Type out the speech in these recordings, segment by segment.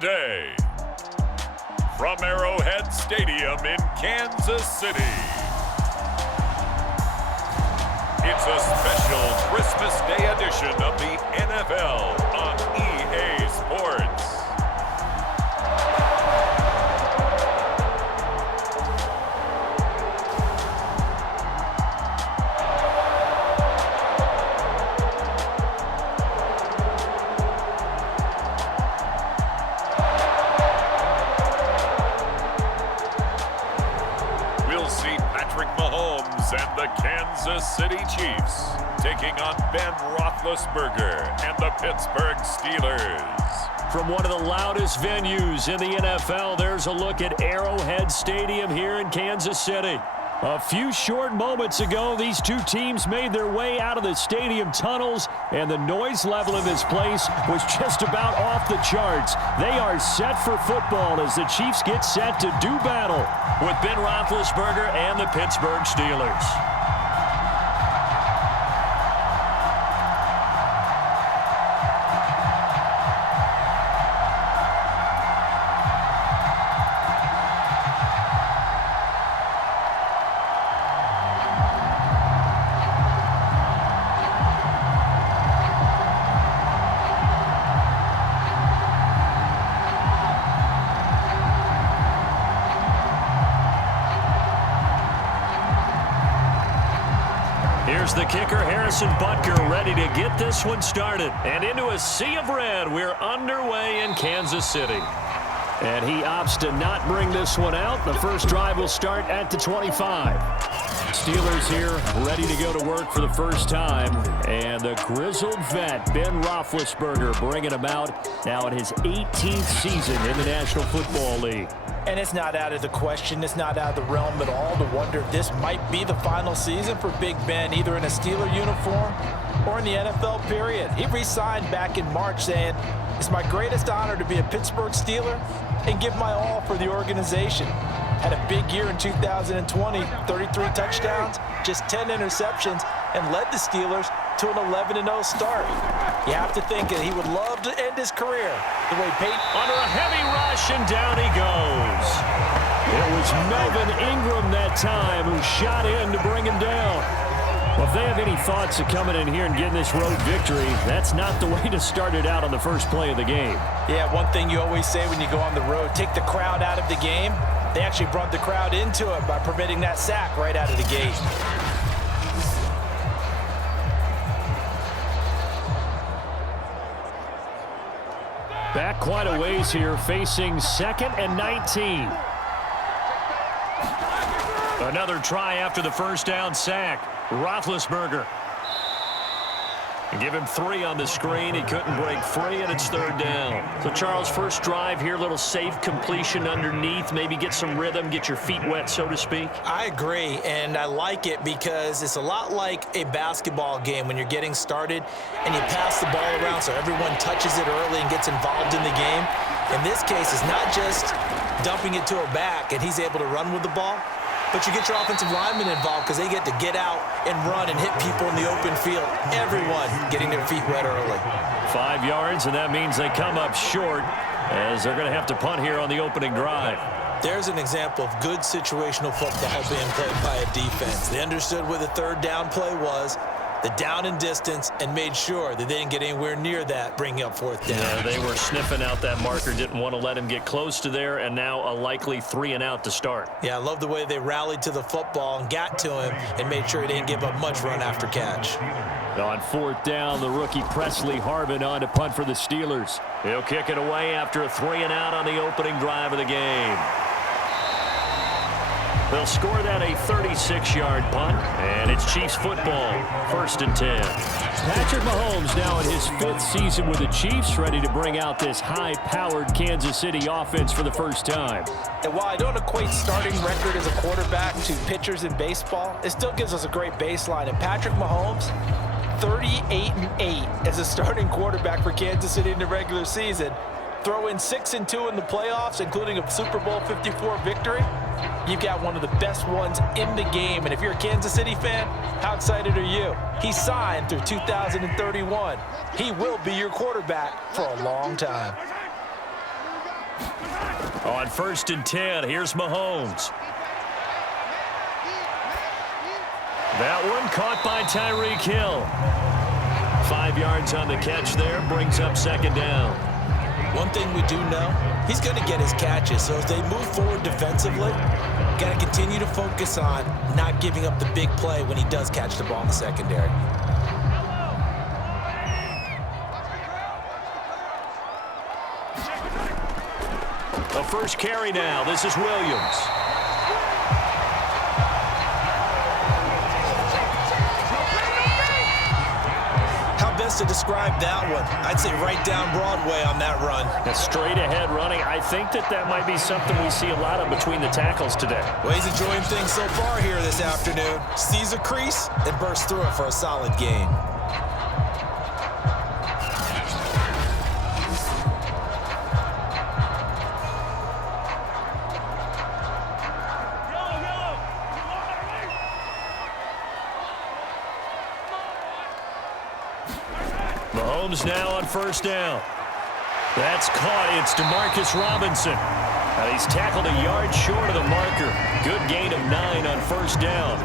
today. From Arrowhead Stadium in Kansas City, it's a special Christmas Day edition of the NFL on EA Sports. Mahomes and the Kansas City Chiefs taking on Ben Roethlisberger and the Pittsburgh Steelers. From one of the loudest venues in the NFL, there's a look at Arrowhead Stadium here in Kansas City. A few short moments ago, these two teams made their way out of the stadium tunnels, and the noise level in this place was just about off the charts. They are set for football as the Chiefs get set to do battle with Ben Roethlisberger and the Pittsburgh Steelers. Here's the kicker, Harrison Butker, ready to get this one started. And into a sea of red, we're underway in Kansas City. And he opts to not bring this one out. The first drive will start at the 25. Steelers here ready to go to work for the first time. And the grizzled vet, Ben Roethlisberger, bringing him out now in his 18th season in the National Football League. And it's not out of the question, it's not out of the realm at all to wonder if this might be the final season for Big Ben, either in a Steeler uniform or in the NFL period. He re-signed back in March saying, "It's my greatest honor to be a Pittsburgh Steeler and give my all for the organization." Had a big year in 2020, 33 touchdowns, just 10 interceptions, and led the Steelers to an 11-0 start. You have to think that he would love to end his career the way Peyton. Under a heavy rush, and down he goes. It was Melvin Ingram that time who shot in to bring him down. Well, if they have any thoughts of coming in here and getting this road victory, that's not the way to start it out on the first play of the game. Yeah, one thing you always say when you go on the road, take the crowd out of the game. They actually brought the crowd into it by permitting that sack right out of the gate. Back quite a ways here, facing 2nd and 19. Another try after the first down sack. Roethlisberger. Give him 3 on the screen. He couldn't break free, and it's 3rd down. So, Charles, first drive here, little safe completion underneath. Maybe get some rhythm, get your feet wet, so to speak. I agree, and I like it because it's a lot like a basketball game when you're getting started and you pass the ball around so everyone touches it early and gets involved in the game. In this case, it's not just dumping it to a back and he's able to run with the ball, but you get your offensive linemen involved because they get to get out and run and hit people in the open field. Everyone getting their feet wet early. 5 yards, and that means they come up short as they're going to have to punt here on the opening drive. There's an example of good situational football being played by a defense. They understood where the 3rd down play was, the down and distance, and made sure that they didn't get anywhere near that, bringing up 4th down. Yeah, they were sniffing out that marker, didn't want to let him get close to there, and now a likely 3 and out to start. Yeah, I love the way they rallied to the football and got to him and made sure he didn't give up much run after catch. On 4th down, the rookie Presley Harvin on to punt for the Steelers. He'll kick it away after a 3 and out on the opening drive of the game. They'll score that a 36-yard punt, and it's Chiefs football, 1st and 10. Patrick Mahomes now in his 5th season with the Chiefs, ready to bring out this high-powered Kansas City offense for the first time. And while I don't equate starting record as a quarterback to pitchers in baseball, it still gives us a great baseline. And Patrick Mahomes, 38-8 as a starting quarterback for Kansas City in the regular season. Throw in 6-2 in the playoffs, including a Super Bowl 54 victory. You've got one of the best ones in the game. And if you're a Kansas City fan, how excited are you? He signed through 2031. He will be your quarterback for a long time. On 1st and 10, here's Mahomes. That one caught by Tyreek Hill. 5 yards on the catch there, brings up 2nd down. One thing we do know, he's going to get his catches. So as they move forward defensively, got to continue to focus on not giving up the big play when he does catch the ball in the secondary. The first carry now. This is Williams. How best to describe that one? I'd say right down Broadway on that run. A straight ahead running. I think that might be something we see a lot of between the tackles today. Well, he's enjoying things so far here this afternoon. Sees a crease and bursts through it for a solid gain. Mahomes now on 1st down. That's caught. It's Demarcus Robinson. He's tackled a yard short of the marker. Good gain of 9 on 1st down.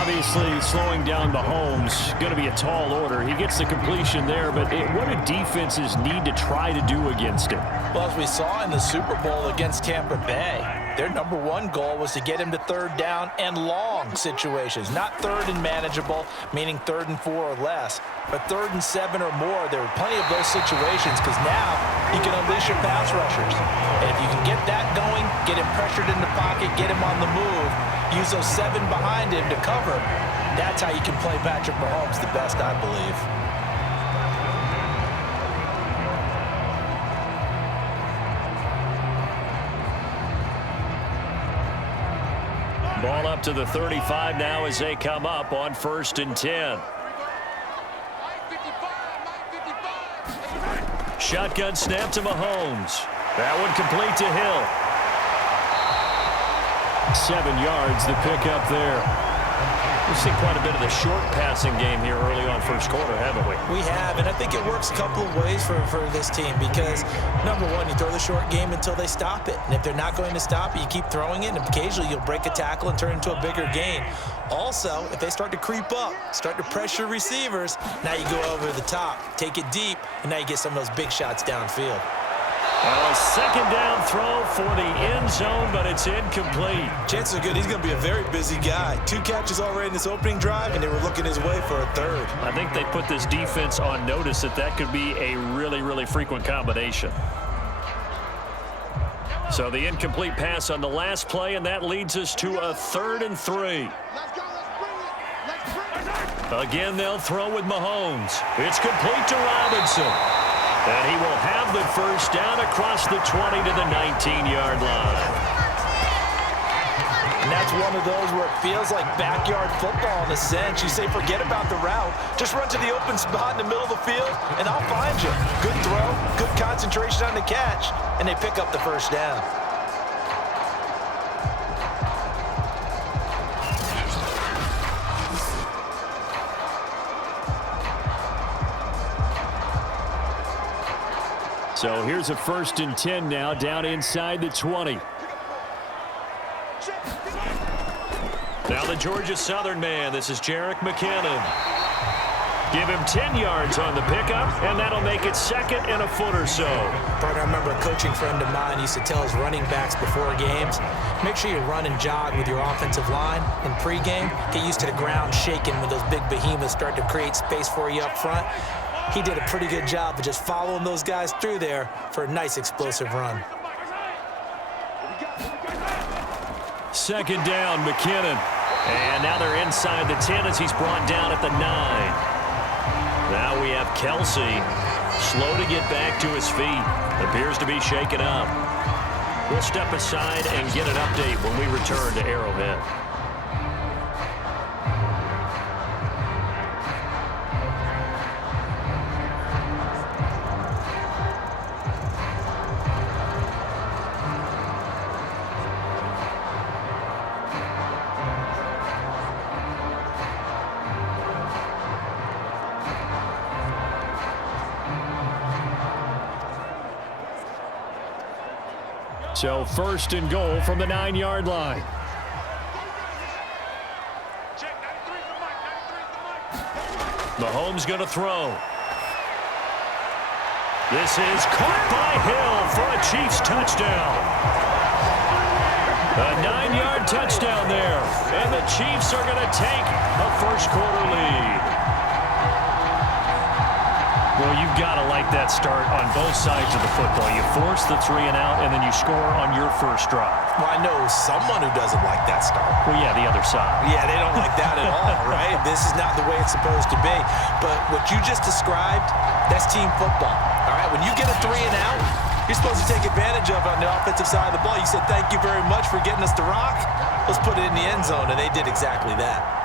Obviously, slowing down Mahomes, going to be a tall order. He gets the completion there, but what do defenses need to try to do against him? Well, as we saw in the Super Bowl against Tampa Bay, their #1 goal was to get him to 3rd down and long situations. Not 3rd and manageable, meaning 3rd and 4 or less, but 3rd and 7 or more. There were plenty of those situations because now you can unleash your pass rushers. And if you can get that going, get him pressured in the pocket, get him on the move, use those 7 behind him to cover, that's how you can play Patrick Mahomes the best, I believe. Ball up to the 35 now as they come up on 1st and 10. Shotgun snap to Mahomes. That one complete to Hill. 7 yards, the pickup there. We've seen quite a bit of the short passing game here early on 1st quarter, haven't we? We have, and I think it works a couple of ways for this team because, #1, you throw the short game until they stop it. And if they're not going to stop it, you keep throwing it, and occasionally you'll break a tackle and turn it into a bigger gain. Also, if they start to creep up, start to pressure receivers, now you go over the top, take it deep, and now you get some of those big shots downfield. A 2nd down throw for the end zone, but it's incomplete. Chances are good he's going to be a very busy guy. 2 catches already in this opening drive, and they were looking his way for a 3rd. I think they put this defense on notice that could be a really, really frequent combination. So the incomplete pass on the last play, and that leads us to a 3rd and 3. Again, they'll throw with Mahomes. It's complete to Robinson. And he will have the 1st down across the 20 to the 19-yard line. And that's one of those where it feels like backyard football in a sense. You say, forget about the route. Just run to the open spot in the middle of the field, and I'll find you. Good throw, good concentration on the catch, and they pick up the 1st down. So here's a 1st and 10 now, down inside the 20. Now the Georgia Southern man, this is Jerick McKinnon. Give him 10 yards on the pickup, and that'll make it 2nd and a foot or so. Partner, I remember a coaching friend of mine used to tell his running backs before games, make sure you run and jog with your offensive line in pregame. Get used to the ground shaking when those big behemoths start to create space for you up front. He did a pretty good job of just following those guys through there for a nice explosive run. 2nd down, McKinnon. And now they're inside the 10 as he's brought down at the 9. Now we have Kelsey, slow to get back to his feet. Appears to be shaken up. We'll step aside and get an update when we return to Arrowhead. So 1st and goal from the 9-yard line. Mahomes going to throw. This is caught by Hill for a Chiefs touchdown. A 9-yard touchdown there. And the Chiefs are going to take a first-quarter lead. Well, you've got to like that start on both sides of the football. You force the 3 and out, and then you score on your first drive. Well, I know someone who doesn't like that start. Well, yeah, the other side. Yeah, they don't like that at all, right? This is not the way it's supposed to be. But what you just described, that's team football, all right? When you get a 3 and out, you're supposed to take advantage of it on the offensive side of the ball. You said, thank you very much for getting us the rock. Let's put it in the end zone, and they did exactly that.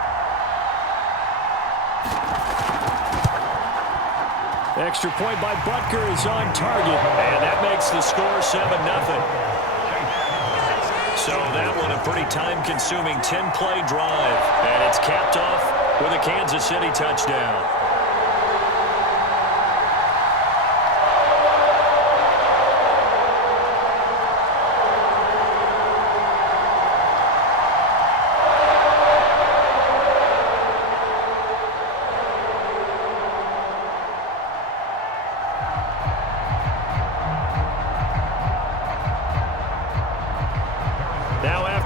Extra point by Butker is on target, and that makes the score 7-0. So that one a pretty time-consuming 10-play drive, and it's capped off with a Kansas City touchdown.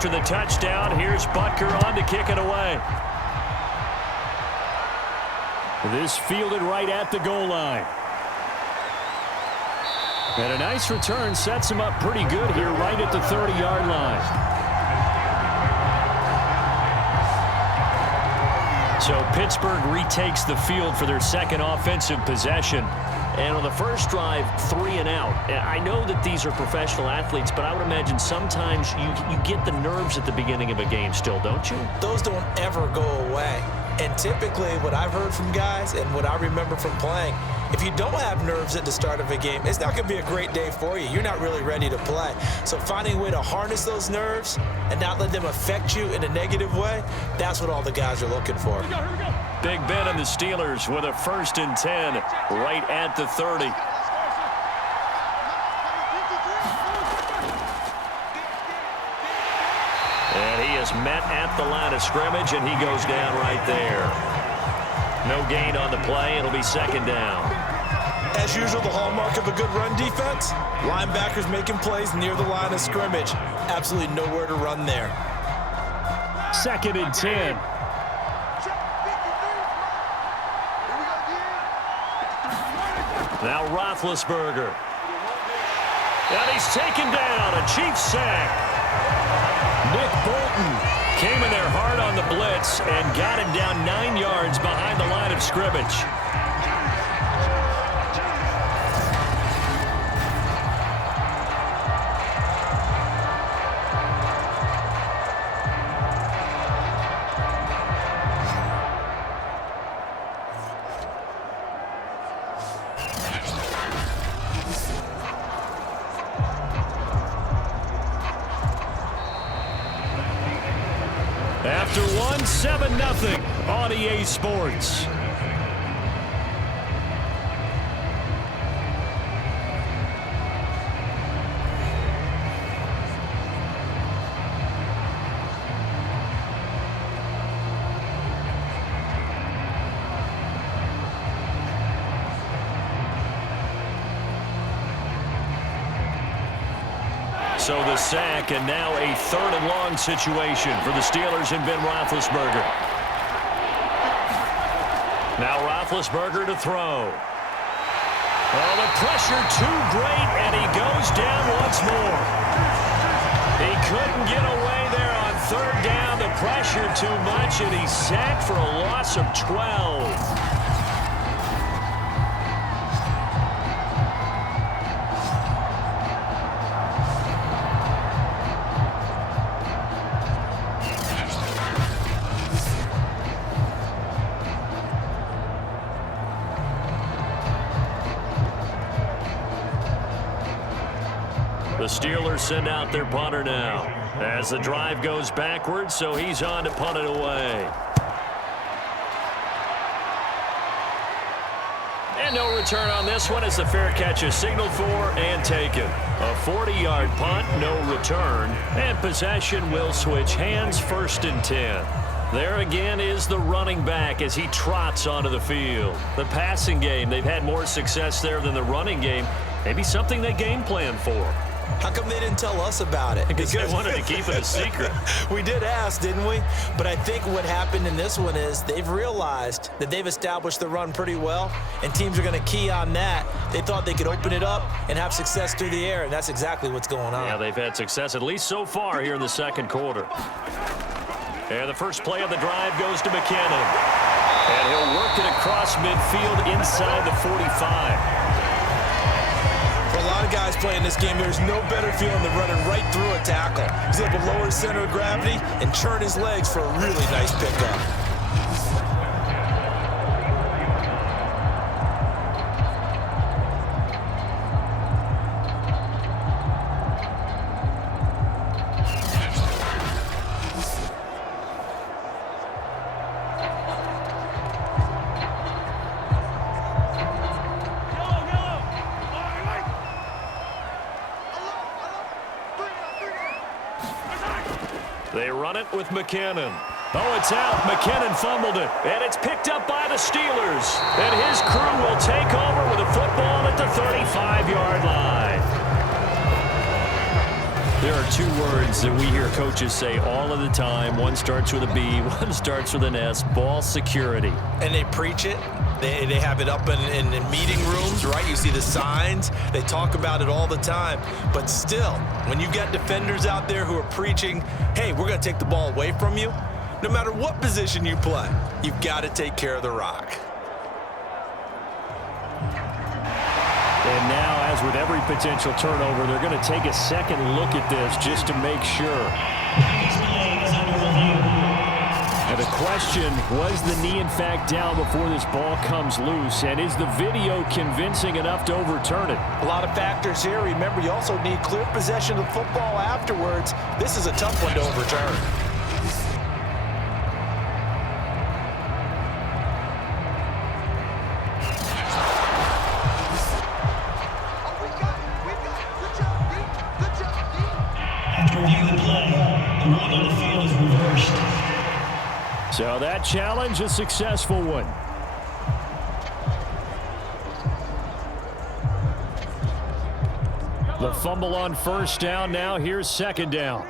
After the touchdown, here's Butker on to kick it away. This fielded right at the goal line. And a nice return sets him up pretty good here right at the 30-yard line. So Pittsburgh retakes the field for their second offensive possession. And on the first drive, 3 and out. I know that these are professional athletes, but I would imagine sometimes you get the nerves at the beginning of a game still, don't you? Those don't ever go away. And typically what I've heard from guys and what I remember from playing, if you don't have nerves at the start of a game, it's not going to be a great day for you. You're not really ready to play. So finding a way to harness those nerves and not let them affect you in a negative way, that's what all the guys are looking for. Here we go. Big Ben and the Steelers with a 1st and 10 right at the 30. And he is met at the line of scrimmage, and he goes down right there. No gain on the play. It'll be 2nd down. As usual, the hallmark of a good run defense, linebackers making plays near the line of scrimmage. Absolutely nowhere to run there. 2nd and 10. Now Roethlisberger. And he's taken down. A Chiefs sack. Nick Bolton came in there hard on the blitz and got him down 9 yards behind the line of scrimmage. After 7-0 on EA Sports. So the sack, and now a 3rd and long situation for the Steelers and Ben Roethlisberger. Now Roethlisberger to throw. Oh, the pressure too great, and he goes down once more. He couldn't get away there on 3rd down. The pressure too much, and he's sacked for a loss of 12. The Steelers send out their punter now as the drive goes backwards, so he's on to punt it away. And no return on this one as the fair catch is signaled for and taken. A 40-yard punt, no return, and possession will switch hands, 1st and 10. There again is the running back as he trots onto the field. The passing game, they've had more success there than the running game. Maybe something they game plan for. How come they didn't tell us about it? Because they wanted to keep it a secret. We did ask, didn't we? But I think what happened in this one is they've realized that they've established the run pretty well, and teams are going to key on that. They thought they could open it up and have success through the air, and that's exactly what's going on. Yeah, they've had success, at least so far, here in the second quarter. And the first play of the drive goes to McKinnon. And he'll work it across midfield inside the 45. For a lot of guys playing this game, there's no better feeling than running right through a tackle. He's able to lower his center of gravity and churn his legs for a really nice pickup. They run it with McKinnon. Oh, it's out. McKinnon fumbled it. And it's picked up by the Steelers. And his crew will take over with a football at the 35-yard line. There are two words that we hear coaches say all of the time. One starts with a B, one starts with an S. Ball security. And they preach it. They have it up in meeting rooms, right? You see the signs. They talk about it all the time. But still, when you got defenders out there who are preaching, hey, we're going to take the ball away from you, no matter what position you play, you've got to take care of the rock. And now, as with every potential turnover, they're going to take a second look at this just to make sure. And the question, was the knee in fact down before this ball comes loose? And is the video convincing enough to overturn it? A lot of factors here. Remember, you also need clear possession of the football afterwards. This is a tough one to overturn. After reviewing the play, the ruling on the field is reversed. So that challenge, a successful one. The fumble on first down. Now here's second down.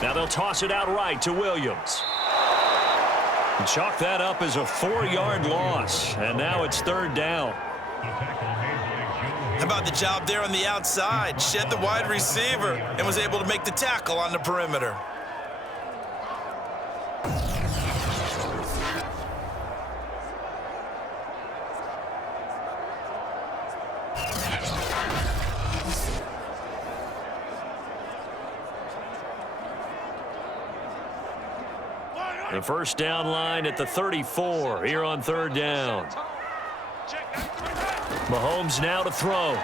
Now they'll toss it out right to Williams. And chalk that up as a 4-yard loss. And now it's third down. How about the job there on the outside? Shed the wide receiver and was able to make the tackle on the perimeter. The first down line at the 34 here on third down. Mahomes now to throw.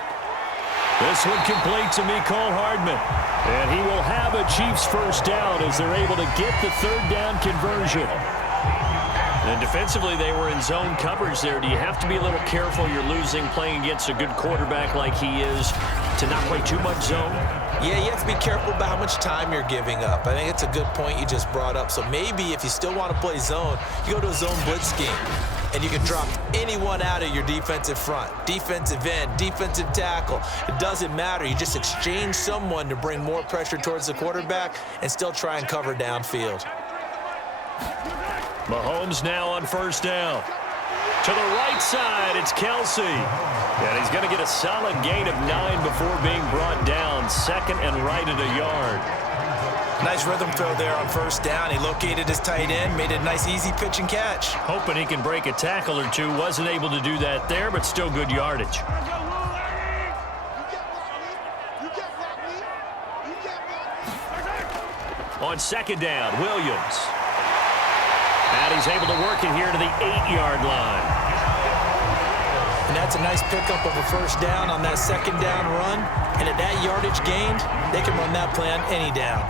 This one complete to Mecole Hardman. And he will have a Chiefs first down as they're able to get the third down conversion. And defensively, they were in zone coverage there. Do you have to be a little careful? You're losing playing against a good quarterback like he is to not play too much zone? Yeah, you have to be careful about how much time you're giving up. I think it's a good point you just brought up. So maybe if you still want to play zone, you go to a zone blitz scheme. And you can drop anyone out of your defensive front, defensive end, defensive tackle. It doesn't matter. You just exchange someone to bring more pressure towards the quarterback and still try and cover downfield. Mahomes now on first down. To the right side, it's Kelsey. And he's going to get a solid gain of 9 before being brought down. Second and right at a yard. Nice rhythm throw there on first down. He located his tight end, made it a nice easy pitch and catch. Hoping he can break a tackle or two. Wasn't able to do that there, but still good yardage. On second down, Williams. And he's able to work it here to the 8-yard line. And that's a nice pickup of a first down on that second down run. And at that yardage gained, they can run that play on any down.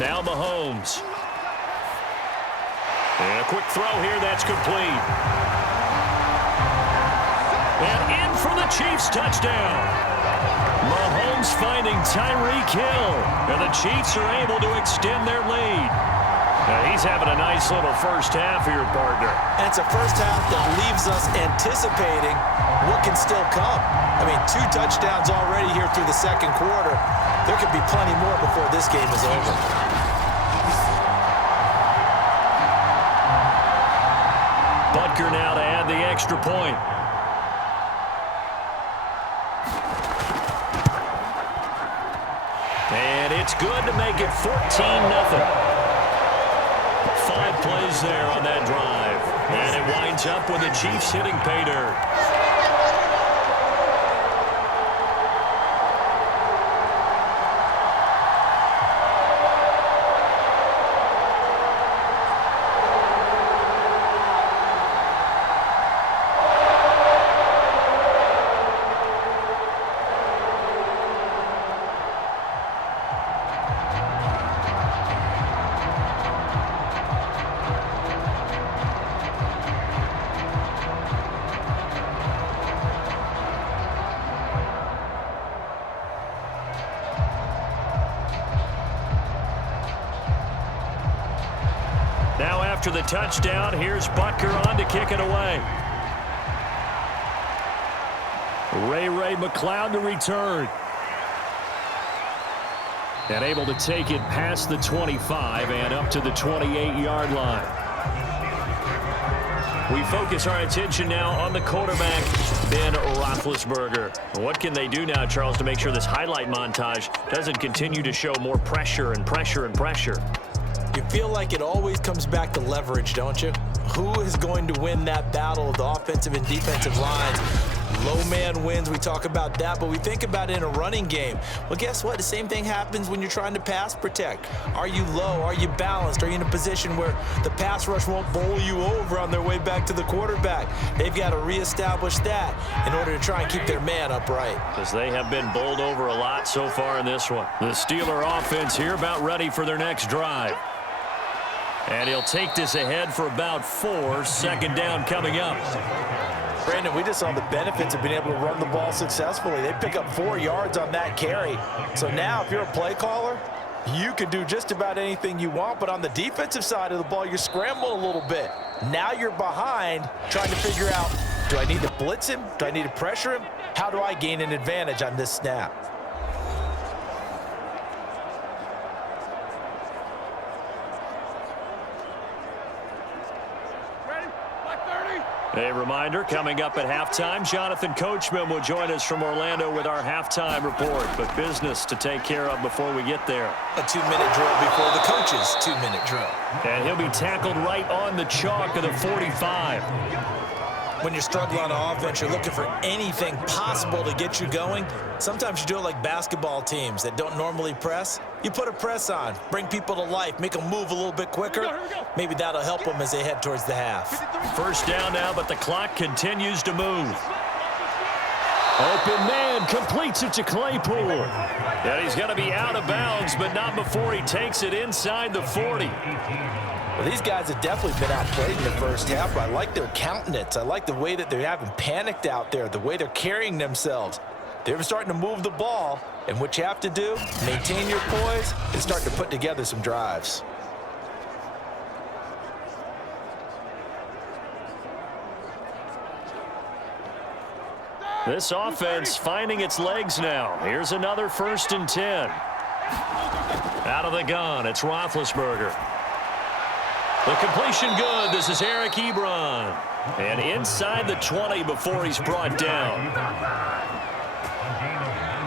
Now Mahomes. And a quick throw here, that's complete. And in for the Chiefs touchdown. Mahomes finding Tyreek Hill. And the Chiefs are able to extend their lead. Now he's having a nice little first half here, partner. And it's a first half that leaves us anticipating what can still come. I mean, 2 touchdowns already here through the second quarter. There could be plenty more before this game is over. Butker now to add the extra point. And it's good to make it 14-0. 5 plays there on that drive. And it winds up with the Chiefs hitting pay dirt. Now after the touchdown, here's Butker on to kick it away. Ray McLeod to return. And able to take it past the 25 and up to the 28-yard line. We focus our attention now on the quarterback, Ben Roethlisberger. What can they do now, Charles, to make sure this highlight montage doesn't continue to show more pressure and pressure and pressure? You feel like it always comes back to leverage, don't you? Who is going to win that battle of the offensive and defensive lines? Low man wins. We talk about that, but we think about it in a running game. Well, guess what? The same thing happens when you're trying to pass protect. Are you low? Are you balanced? Are you in a position where the pass rush won't bowl you over on their way back to the quarterback? They've got to reestablish that in order to try and keep their man upright. Because they have been bowled over a lot so far in this one. The Steeler offense here about ready for their next drive. And he'll take this ahead for about 4. Second down coming up. Brandon, we just saw the benefits of being able to run the ball successfully. They pick up 4 yards on that carry. So now if you're a play caller, you can do just about anything you want. But on the defensive side of the ball, you're scrambling a little bit. Now you're behind trying to figure out, do I need to blitz him? Do I need to pressure him? How do I gain an advantage on this snap? A reminder, coming up at halftime, Jonathan Coachman will join us from Orlando with our halftime report. But business to take care of before we get there. A 2-minute drill before the coach's 2-minute drill. And he'll be tackled right on the chalk of the 45. When you're struggling on offense, you're looking for anything possible to get you going. Sometimes you do it like basketball teams that don't normally press. You put a press on, bring people to life, make them move a little bit quicker. Maybe that'll help them as they head towards the half. First down now, but the clock continues to move. Open man completes it to Claypool. And he's going to be out of bounds, but not before he takes it inside the 40. Well, these guys have definitely been outplayed in the first half, but I like their countenance. I like the way that they haven't panicked out there, the way they're carrying themselves. They're starting to move the ball, and what you have to do, maintain your poise and start to put together some drives. This offense finding its legs now. Here's another 1st and 10. Out of the gun, it's Roethlisberger. The completion good. This is Eric Ebron. And inside the 20 before he's brought down.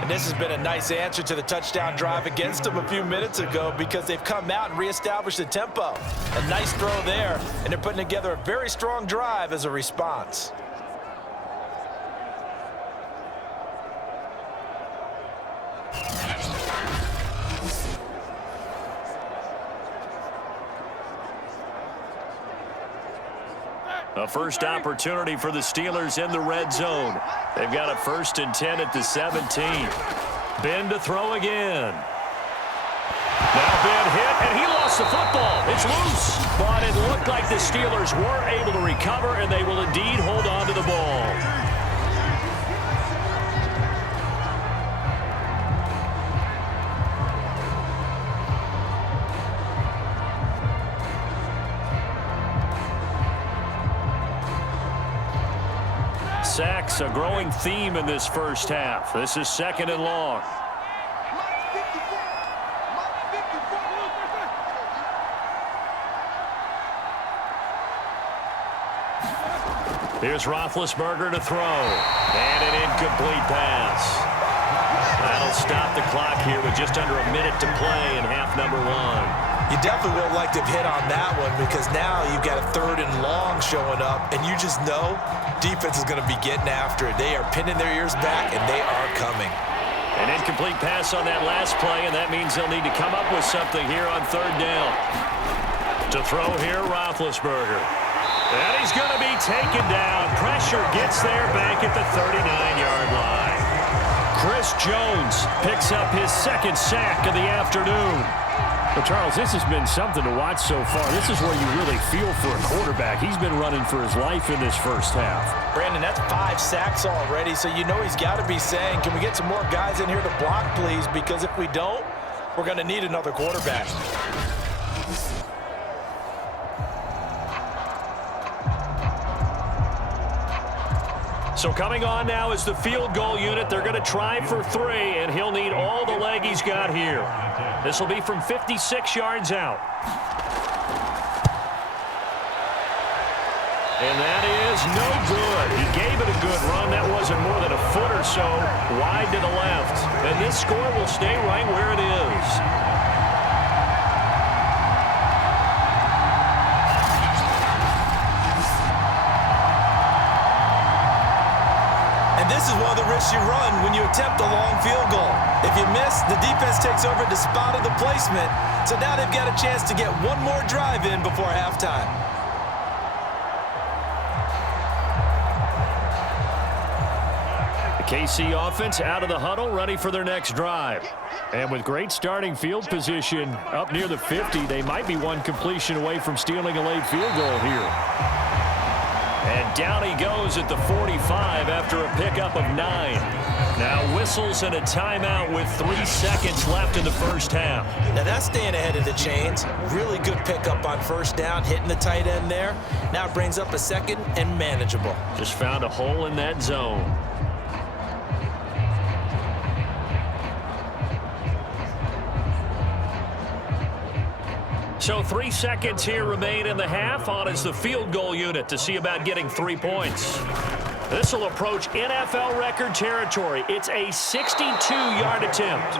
And this has been a nice answer to the touchdown drive against them a few minutes ago because they've come out and reestablished the tempo. A nice throw there, and they're putting together a very strong drive as a response. A first opportunity for the Steelers in the red zone. They've got a 1st and 10 at the 17. Ben to throw again. Now Ben hit, and he lost the football. It's loose. But it looked like the Steelers were able to recover, and they will indeed hold on to the ball. Sacks, a growing theme in this first half. This is 2nd and long. Here's Roethlisberger to throw. And an incomplete pass. That'll stop the clock here with just under a minute to play in half number 1. You definitely would have liked to have hit on that one because now you've got a 3rd and long showing up, and you just know defense is going to be getting after it. They are pinning their ears back, and they are coming. An incomplete pass on that last play, and that means they'll need to come up with something here on 3rd down. To throw here, Roethlisberger. And he's going to be taken down. Pressure gets there back at the 39-yard line. Chris Jones picks up his 2nd sack of the afternoon. Well, Charles, this has been something to watch so far. This is where you really feel for a quarterback. He's been running for his life in this first half. Brandon, that's 5 sacks already, so you know he's got to be saying, can we get some more guys in here to block, please? Because if we don't, we're going to need another quarterback. So coming on now is the field goal unit. They're going to try for 3, and he'll need all the leg he's got here. This will be from 56 yards out. And that is no good. He gave it a good run. That wasn't more than a foot or so wide to the left. And this score will stay right where it is. And this is one of the risks you run when you attempt a long field goal. If you miss, the defense takes over the spot of the placement. So now they've got a chance to get one more drive in before halftime. The KC offense out of the huddle, ready for their next drive. And with great starting field position up near the 50, they might be one completion away from stealing a late field goal here. And down he goes at the 45 after a pickup of 9. Now whistles and a timeout with 3 seconds left in the first half. Now that's staying ahead of the chains. Really good pickup on 1st down, hitting the tight end there. Now it brings up a 2nd and manageable. Just found a hole in that zone. So 3 seconds here remain in the half. On is the field goal unit to see about getting 3 points. This will approach NFL record territory. It's a 62-yard attempt.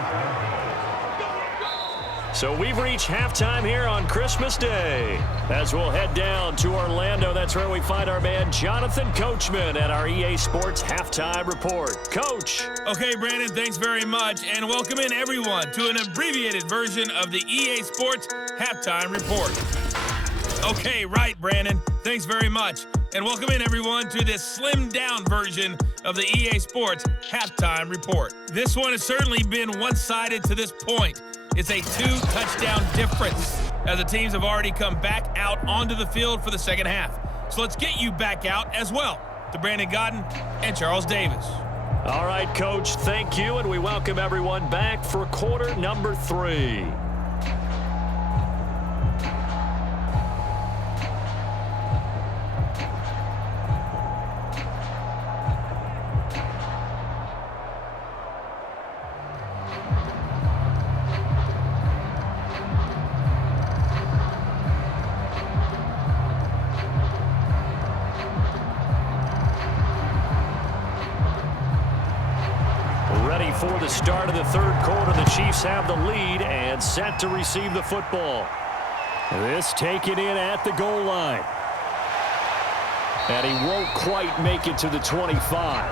So we've reached halftime here on Christmas Day. As we'll head down to Orlando, that's where we find our man Jonathan Coachman at our EA Sports Halftime Report. Coach. Okay, Brandon, thanks very much. And welcome in, everyone, to an abbreviated version of the EA Sports Halftime Report. Okay, right, Brandon. Thanks very much. And welcome in, everyone, to this slimmed-down version of the EA Sports Halftime Report. This one has certainly been one-sided to this point. It's a 2-touchdown difference as the teams have already come back out onto the field for the second half. So let's get you back out as well to Brandon Godden and Charles Davis. All right, Coach, thank you, and we welcome everyone back for quarter number 3. For the start of the third quarter, the Chiefs have the lead and set to receive the football. This taken in at the goal line. And he won't quite make it to the 25.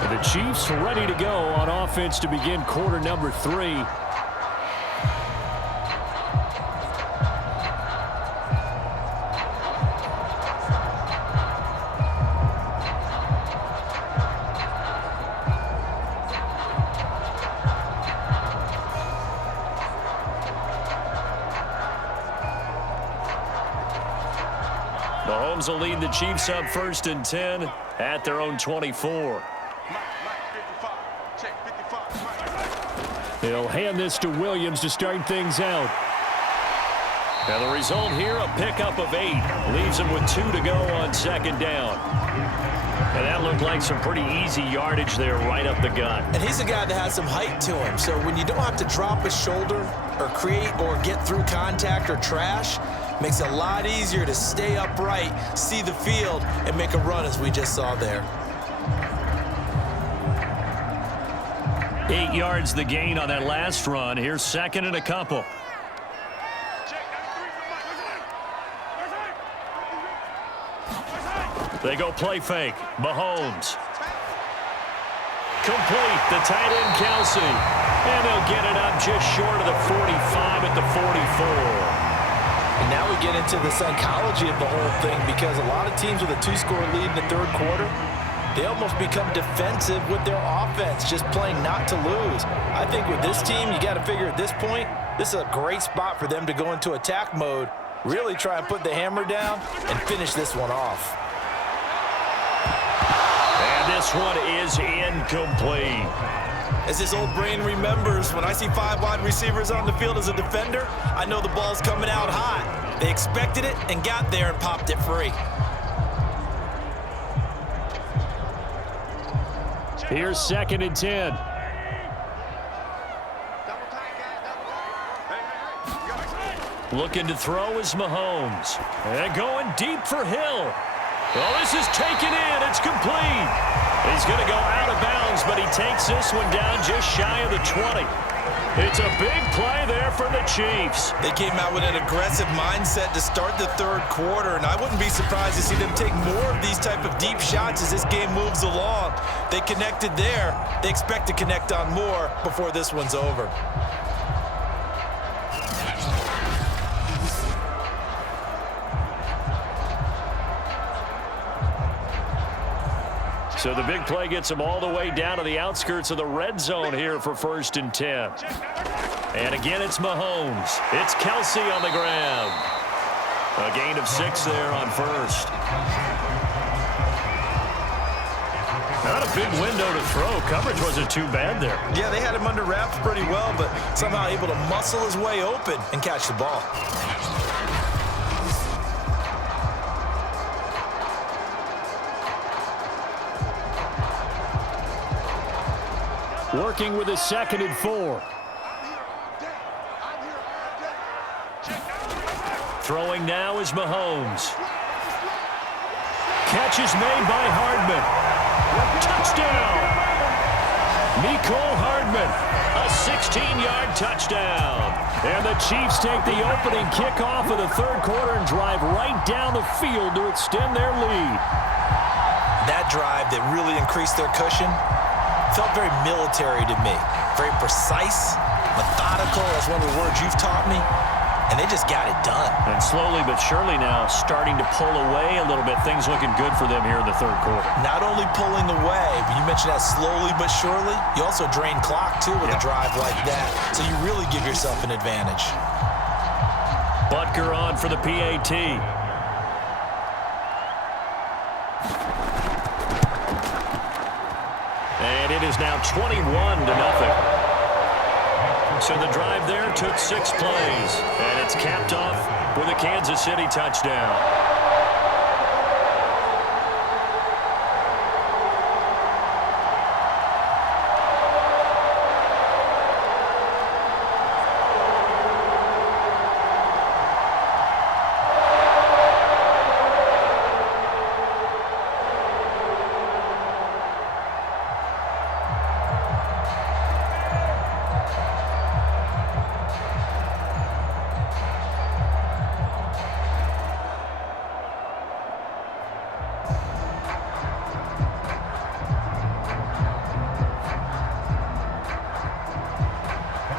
And the Chiefs ready to go on offense to begin quarter number 3. Mahomes will lead the Chiefs up 1st and 10 at their own 24. He'll hand this to Williams to start things out. And the result here, a pickup of 8. Leaves him with 2 to go on 2nd down. And that looked like some pretty easy yardage there right up the gut. And he's a guy that has some height to him. So when you don't have to drop a shoulder or create or get through contact or trash, makes it a lot easier to stay upright, see the field, and make a run as we just saw there. 8 yards the gain on that last run. Here's 2nd and a couple. They go play fake. Mahomes. Complete. The tight end, Kelsey. And they'll get it up just short of the 45 at the 44. And now we get into the psychology of the whole thing, because a lot of teams with a 2-score lead in the 3rd quarter, they almost become defensive with their offense, just playing not to lose. I think with this team, you got to figure at this point, this is a great spot for them to go into attack mode, really try and put the hammer down and finish this one off. And this one is incomplete. As this old brain remembers, when I see 5 wide receivers on the field as a defender, I know the ball's coming out hot. They expected it and got there and popped it free. Here's 2nd and 10. Looking to throw is Mahomes. And going deep for Hill. Well, this is taken in. It's complete. He's going to go out of bounds, but he takes this one down just shy of the 20. It's a big play there for the Chiefs. They came out with an aggressive mindset to start the 3rd quarter, and I wouldn't be surprised to see them take more of these type of deep shots as this game moves along. They connected there. They expect to connect on more before this one's over. So the big play gets him all the way down to the outskirts of the red zone here for 1st and 10. And again, it's Mahomes. It's Kelsey on the ground. A gain of 6 there on 1st. Not a big window to throw. Coverage wasn't too bad there. Yeah, they had him under wraps pretty well, but somehow able to muscle his way open and catch the ball. Working with a 2nd and 4. Throwing now is Mahomes. Catch is made by Hardman. Touchdown! Nicole Hardman, a 16-yard touchdown. And the Chiefs take the opening kickoff of the 3rd quarter and drive right down the field to extend their lead. That drive that really increased their cushion felt very military to me. Very precise, methodical, that's one of the words you've taught me, and they just got it done. And slowly but surely now starting to pull away a little bit. Things looking good for them here in the 3rd quarter. Not only pulling away, but you mentioned that slowly but surely, you also drain clock too with a drive like that, so you really give yourself an advantage. Butker on for the PAT. And it is now 21-0. So the drive there took 6 plays, and it's capped off with a Kansas City touchdown.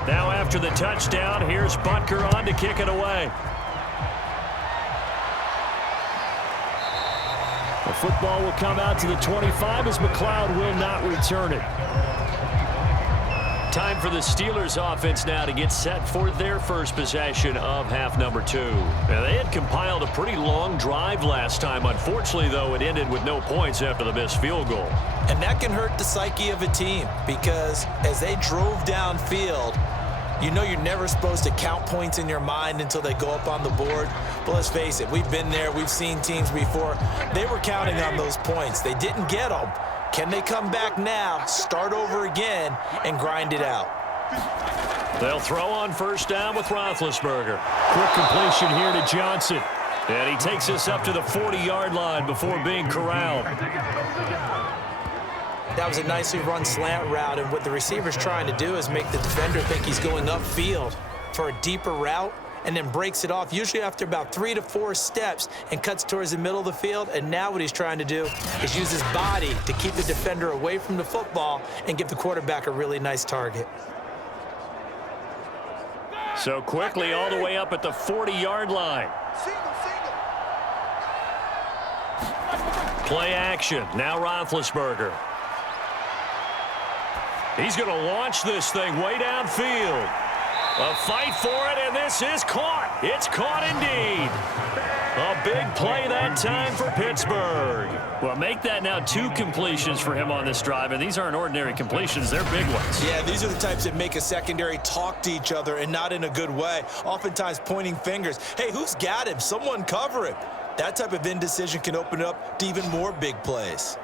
Now after the touchdown, here's Butker on to kick it away. The football will come out to the 25 as McLeod will not return it. Time for the Steelers offense now to get set for their first possession of half number 2. Now, they had compiled a pretty long drive last time. Unfortunately, though, it ended with no points after the missed field goal. And that can hurt the psyche of a team because as they drove downfield, you know you're never supposed to count points in your mind until they go up on the board. But let's face it, we've been there. We've seen teams before. They were counting on those points. They didn't get them. Can they come back now, start over again, and grind it out? They'll throw on first down with Roethlisberger. Quick completion here to Johnson. And he takes us up to the 40-yard line before being corralled. That was a nicely run slant route, and what the receiver's trying to do is make the defender think he's going upfield for a deeper route, and then breaks it off, usually after about 3 to 4 steps, and cuts towards the middle of the field. And now what he's trying to do is use his body to keep the defender away from the football and give the quarterback a really nice target. So quickly all the way up at the 40-yard line. Play action. Now Roethlisberger. He's going to launch this thing way downfield. A fight for it, and this is caught. It's caught indeed. A big play that time for Pittsburgh. Well, make that now 2 completions for him on this drive, and these aren't ordinary completions. They're big ones. Yeah, these are the types that make a secondary talk to each other, and not in a good way. Oftentimes pointing fingers. Hey, who's got him? Someone cover him. That type of indecision can open it up to even more big plays.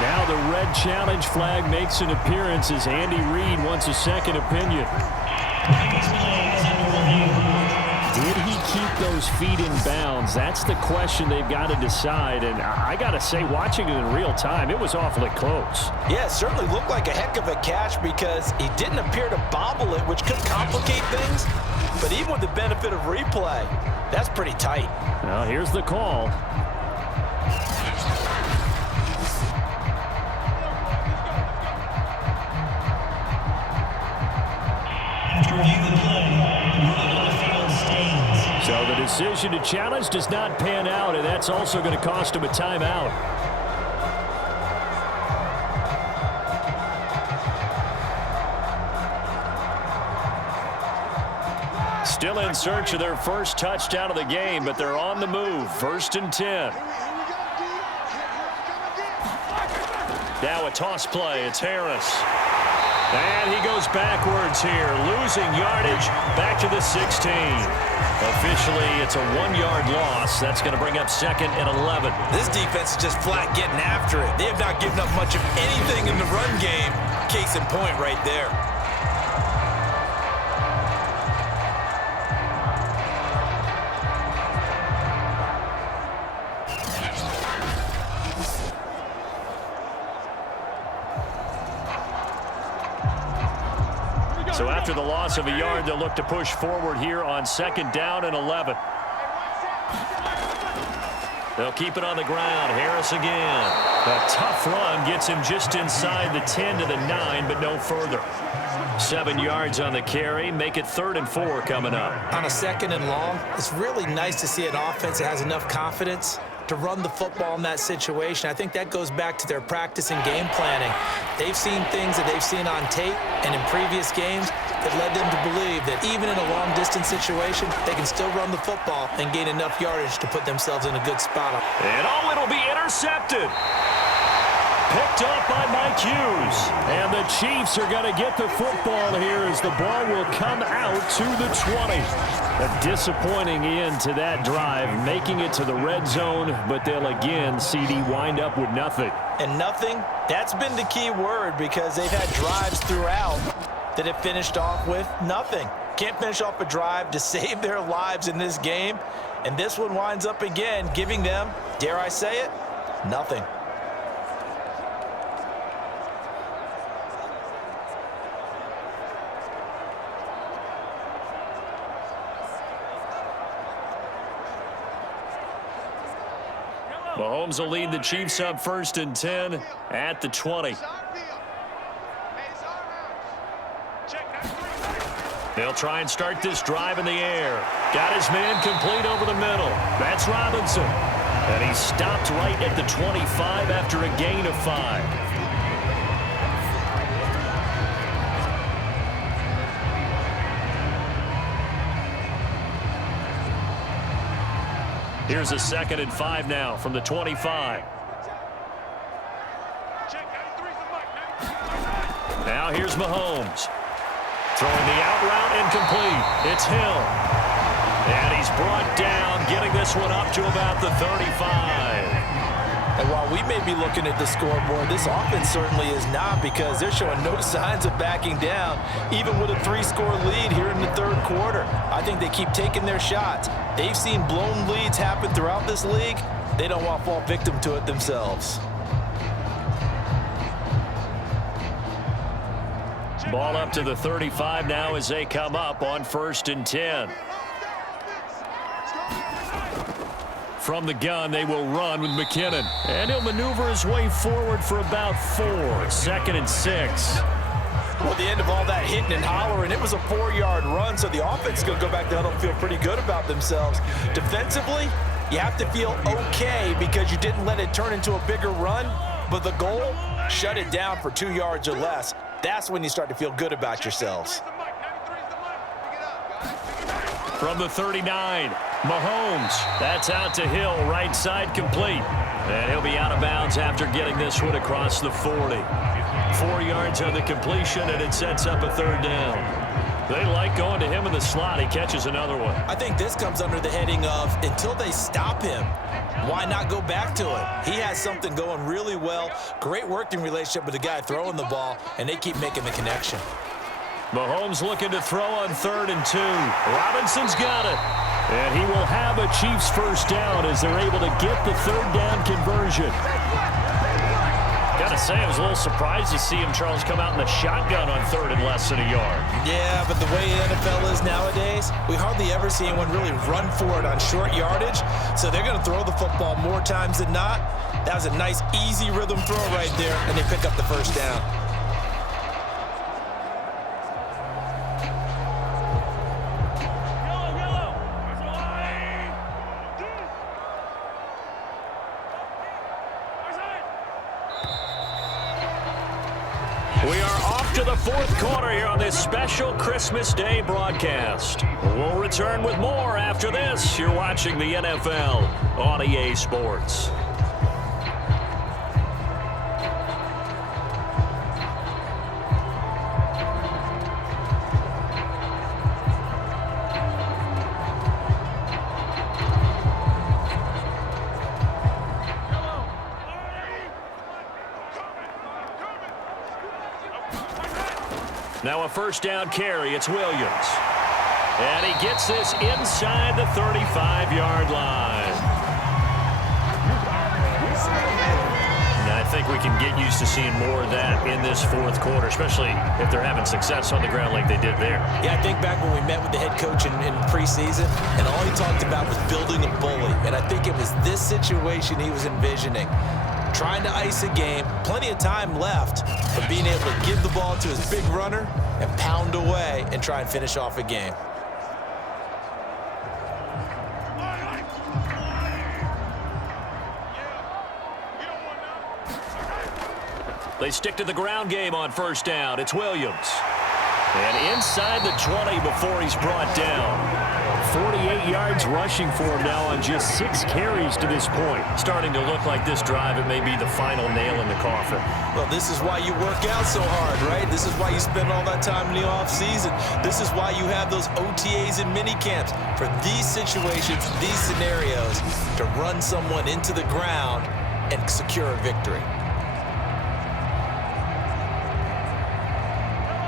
Now the red challenge flag makes an appearance as Andy Reid wants a second opinion. Did he keep those feet in bounds? That's the question they've got to decide. And I got to say, watching it in real time, it was awfully close. Yeah, it certainly looked like a heck of a catch because he didn't appear to bobble it, which could complicate things. But even with the benefit of replay, that's pretty tight. Well, here's the call. So the decision to challenge does not pan out, and that's also going to cost him a timeout. Still in search of their first touchdown of the game, but they're on the move. 1st and 10. Now a toss play. It's Harris. And he goes backwards here, losing yardage back to the 16. Officially, it's a 1-yard loss. That's going to bring up 2nd and 11. This defense is just flat getting after it. They have not given up much of anything in the run game. Case in point right there. So after the loss of a yard, they'll look to push forward here on 2nd down and 11. They'll keep it on the ground. Harris again. A tough run gets him just inside the 10 to the 9, but no further. 7 yards on the carry. Make it 3rd and 4 coming up. On a 2nd and long, it's really nice to see an offense that has enough confidence to run the football in that situation. I think that goes back to their practice and game planning. They've seen things that they've seen on tape and in previous games that led them to believe that even in a long-distance situation, they can still run the football and gain enough yardage to put themselves in a good spot. And it'll be intercepted. Picked up by Mike Hughes. And the Chiefs are going to get the football here as the ball will come out to the 20. A disappointing end to that drive, making it to the red zone, but they'll again, CD, wind up with nothing. And nothing, that's been the key word because they've had drives throughout that have finished off with nothing. Can't finish off a drive to save their lives in this game. And this one winds up again giving them, dare I say it, nothing. Mahomes will lead the Chiefs up 1st and 10 at the 20. They'll try and start this drive in the air. Got his man complete over the middle. That's Robinson. And he stopped right at the 25 after a gain of 5. Here's a 2nd and 5 now from the 25. Now here's Mahomes. Throwing the out route incomplete. It's Hill. And he's brought down, getting this one up to about the 35. And while we may be looking at the scoreboard, this offense certainly is not, because they're showing no signs of backing down, even with a 3-score lead here in the 3rd quarter. I think they keep taking their shots. They've seen blown leads happen throughout this league. They don't want to fall victim to it themselves. Ball up to the 35 now as they come up on 1st and 10. From the gun, they will run with McKinnon. And he'll maneuver his way forward for about 4. 2nd and 6. Well, at the end of all that hitting and hollering, it was a 4-yard run, so the offense is going to go back down and feel pretty good about themselves. Defensively, you have to feel okay because you didn't let it turn into a bigger run, but the goal, shut it down for 2 yards or less. That's when you start to feel good about yourselves. From the 39, Mahomes. That's out to Hill, right side complete. And he'll be out of bounds after getting this one across the 40. 4 yards on the completion, and it sets up a 3rd down. They like going to him in the slot. He catches another one. I think this comes under the heading of, until they stop him, why not go back to it? He has something going really well. Great working relationship with the guy throwing the ball, and they keep making the connection. Mahomes looking to throw on 3rd and 2. Robinson's got it. And he will have a Chiefs 1st down as they're able to get the 3rd down conversion. Gotta say, I was a little surprised to see him, Charles, come out in the shotgun on 3rd and less than a yard. Yeah, but the way the NFL is nowadays, we hardly ever see anyone really run for it on short yardage. So they're going to throw the football more times than not. That was a nice, easy rhythm throw right there, and they pick up the 1st down. The 4th quarter here on this special Christmas Day broadcast. We'll return with more after this. You're watching the NFL on EA Sports. Now a 1st down carry. It's Williams. And he gets this inside the 35-yard line. And I think we can get used to seeing more of that in this 4th quarter, especially if they're having success on the ground like they did there. Yeah, I think back when we met with the head coach in preseason, and all he talked about was building a bully. And I think it was this situation he was envisioning. Trying to ice a game, plenty of time left, but being able to give the ball to his big runner and pound away and try and finish off a game. They stick to the ground game on 1st down. It's Williams. And inside the 20 before he's brought down. 48 yards rushing for him now on just 6 carries to this point. Starting to look like this drive, it may be the final nail in the coffin. Well, this is why you work out so hard, right? This is why you spend all that time in the offseason. This is why you have those OTAs and mini camps. For these situations, these scenarios, to run someone into the ground and secure a victory.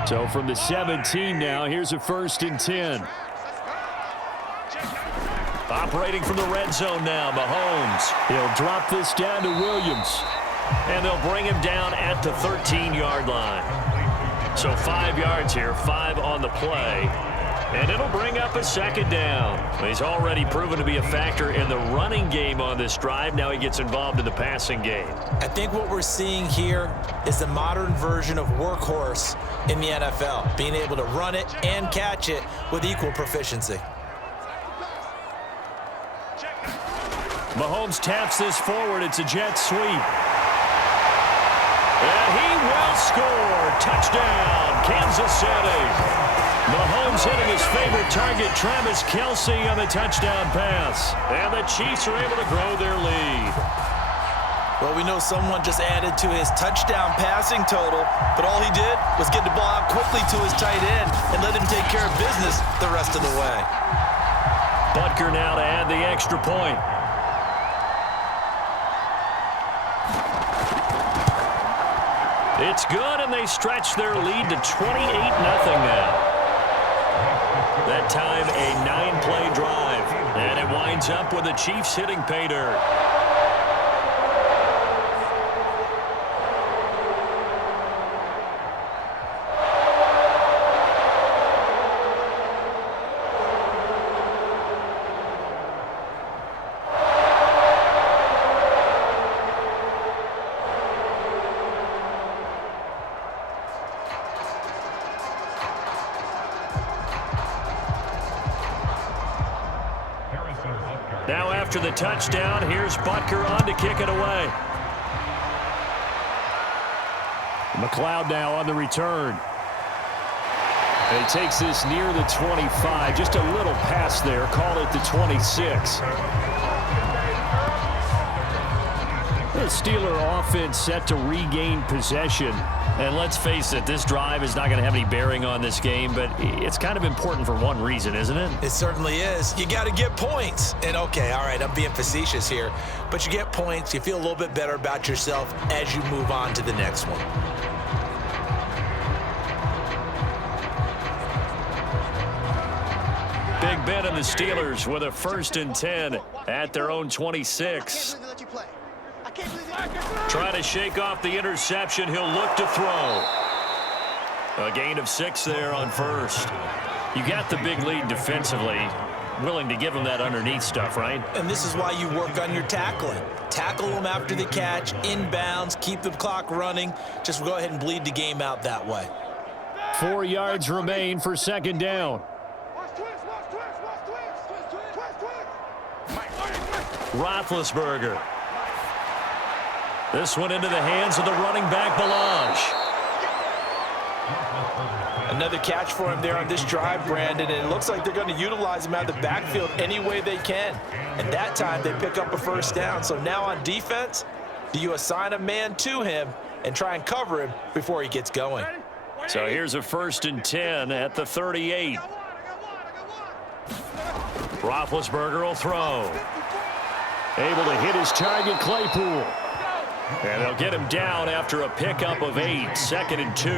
So from the 17 now, here's a 1st and 10. Operating from the red zone now, Mahomes. He'll drop this down to Williams. And they'll bring him down at the 13-yard line. So 5 yards here, 5 on the play. And it'll bring up a 2nd down. He's already proven to be a factor in the running game on this drive. Now he gets involved in the passing game. I think what we're seeing here is the modern version of workhorse in the NFL. Being able to run it and catch it with equal proficiency. Mahomes taps this forward. It's a jet sweep. And he will score. Touchdown, Kansas City. Mahomes hitting his favorite target, Travis Kelce, on the touchdown pass. And the Chiefs are able to grow their lead. Well, we know someone just added to his touchdown passing total, but all he did was get the ball out quickly to his tight end and let him take care of business the rest of the way. Butker now to add the extra point. It's good, and they stretch their lead to 28-0 now. That time, a 9-play drive, and it winds up with the Chiefs hitting pay dirt. Now after the touchdown, here's Butker on to kick it away. McLeod now on the return. And he takes this near the 25. Just a little pass there. Call it the 26. The Steeler offense set to regain possession. And let's face it, this drive is not going to have any bearing on this game, but it's kind of important for one reason, isn't it? It certainly is. You got to get points. And okay, all right, I'm being facetious here, but you get points, you feel a little bit better about yourself as you move on to the next one. Big Ben and the Steelers with a 1st and 10 at their own 26. Trying to shake off the interception. He'll look to throw. A gain of 6 there on first. You got the big lead defensively. Willing to give him that underneath stuff, right? And this is why you work on your tackling. Tackle them after the catch, inbounds, keep the clock running. Just go ahead and bleed the game out that way. 4 yards remain for 2nd down. Roethlisberger. This one into the hands of the running back, Balaj. Another catch for him there on this drive, Brandon, and it looks like they're going to utilize him out of the backfield any way they can. And that time they pick up a 1st down. So now on defense, do you assign a man to him and try and cover him before he gets going? So here's a 1st and 10 at the 38. Roethlisberger will throw. Able to hit his target, Claypool. And they'll get him down after a pickup of 8, 2nd and 2. 8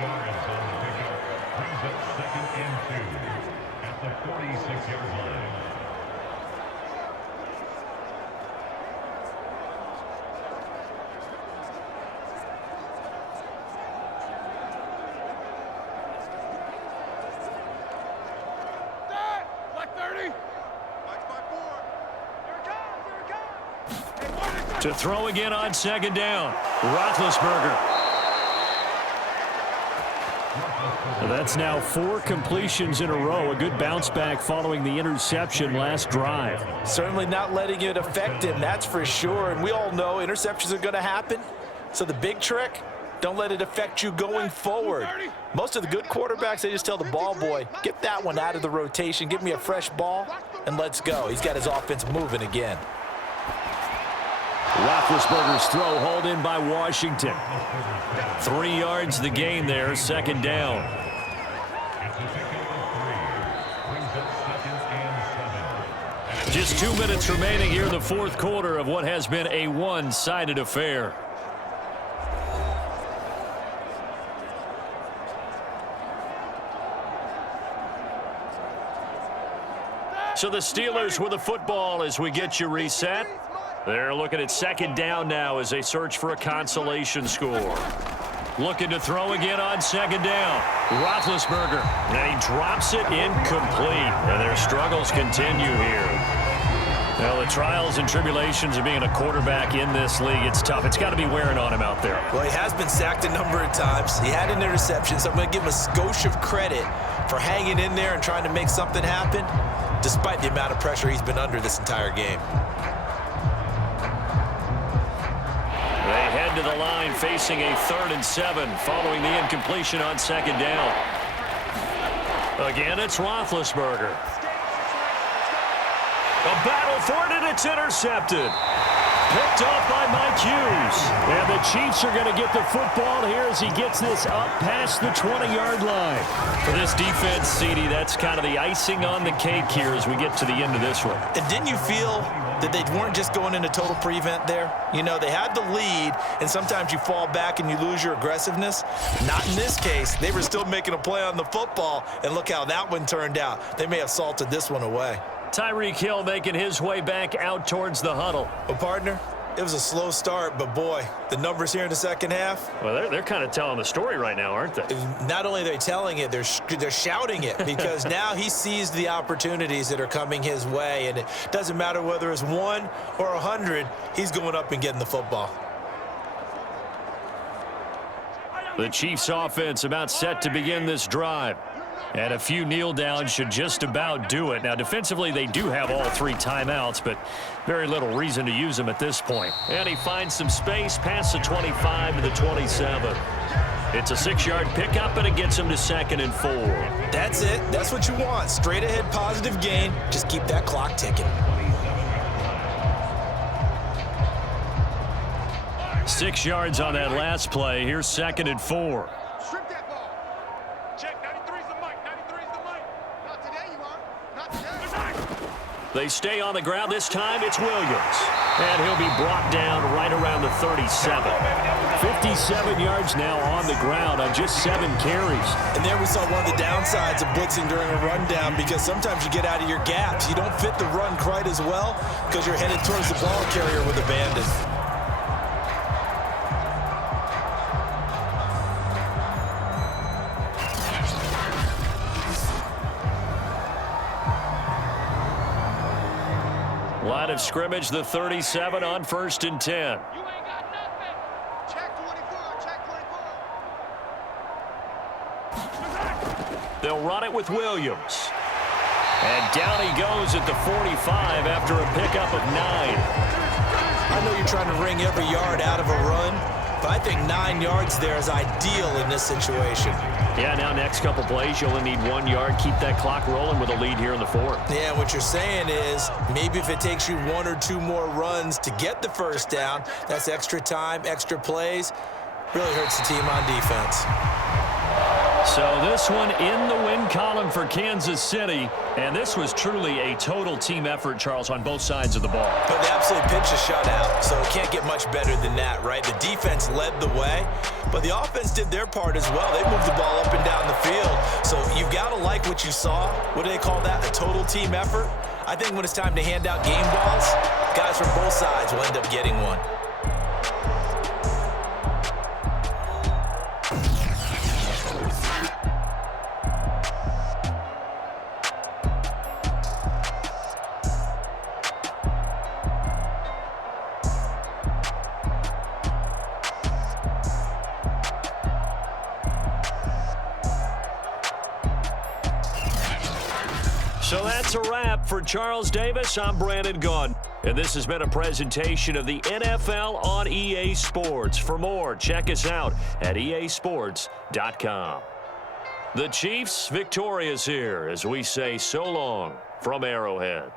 yards on the pickup. Brings up 2nd and 2 at the 46-yard line. To throw again on 2nd down. Roethlisberger. That's now 4 completions in a row. A good bounce back following the interception last drive. Certainly not letting it affect him, that's for sure. And we all know interceptions are going to happen. So the big trick, don't let it affect you going forward. Most of the good quarterbacks, they just tell the ball boy, get that one out of the rotation, give me a fresh ball, and let's go. He's got his offense moving again. Roethlisberger's throw hauled in by Washington. 3 yards the gain there, 2nd down. Just 2 minutes remaining here in the 4th quarter of what has been a one-sided affair. So the Steelers with the football as we get you reset. They're looking at 2nd down now as they search for a consolation score. Looking to throw again on 2nd down. Roethlisberger. And he drops it incomplete. And their struggles continue here. Well, the trials and tribulations of being a quarterback in this league, it's tough. It's got to be wearing on him out there. Well, he has been sacked a number of times. He had an interception, so I'm going to give him a skosh of credit for hanging in there and trying to make something happen. despite the amount of pressure he's been under this entire game. They head to the line facing a 3rd and 7 following the incompletion on 2nd down. Again, it's Roethlisberger. A battle for it, and it's intercepted. Picked off by Mike Hughes. And the Chiefs are going to get the football here as he gets this up past the 20-yard line. For this defense, CD, that's kind of the icing on the cake here as we get to the end of this one. And didn't you feel that they weren't just going into total prevent there? You know, they had the lead, and sometimes you fall back and you lose your aggressiveness. Not in this case. They were still making a play on the football, and look how that one turned out. They may have salted this one away. Tyreek Hill making his way back out towards the huddle. Well, partner, it was a slow start, but boy, the numbers here in the second half. Well, they're kind of telling the story right now, aren't they? Not only are they telling it, they're shouting it, because now he sees the opportunities that are coming his way, and it doesn't matter whether it's 1 or 100, he's going up and getting the football. The Chiefs offense about set to begin this drive. And a few kneel downs should just about do it. Now, defensively, they do have all 3 timeouts, but very little reason to use them at this point. And he finds some space past the 25 to the 27. It's a 6-yard pickup, and it gets him to 2nd and 4. That's it. That's what you want. Straight ahead positive gain. Just keep that clock ticking. 6 yards on that last play. Here's 2nd and 4. They stay on the ground. This time it's Williams. And he'll be brought down right around the 37. 57 yards now on the ground on just 7 carries. And there we saw one of the downsides of blitzing during a rundown, because sometimes you get out of your gaps. You don't fit the run quite as well because you're headed towards the ball carrier with a bandit. Line of scrimmage, the 37 on 1st and 10. You ain't got nothing. Check 24. Check 24. They'll run it with Williams. And down he goes at the 45 after a pickup of 9. I know you're trying to wring every yard out of a run, but I think 9 yards there is ideal in this situation. Yeah, now next couple plays, you only need 1 yard. Keep that clock rolling with a lead here in the 4th. Yeah, what you're saying is maybe if it takes you 1 or 2 more runs to get the first down, that's extra time, extra plays. Really hurts the team on defense. So this one in the win column for Kansas City. And this was truly a total team effort, Charles, on both sides of the ball. But they absolutely pitched a shutout, so it can't get much better than that, right? The defense led the way, but the offense did their part as well. They moved the ball up and down the field. So you've got to like what you saw. What do they call that? A total team effort? I think when it's time to hand out game balls, guys from both sides will end up getting one. So that's a wrap for Charles Davis. I'm Brandon Gaudin. And this has been a presentation of the NFL on EA Sports. For more, check us out at easports.com. The Chiefs victorious here as we say so long from Arrowhead.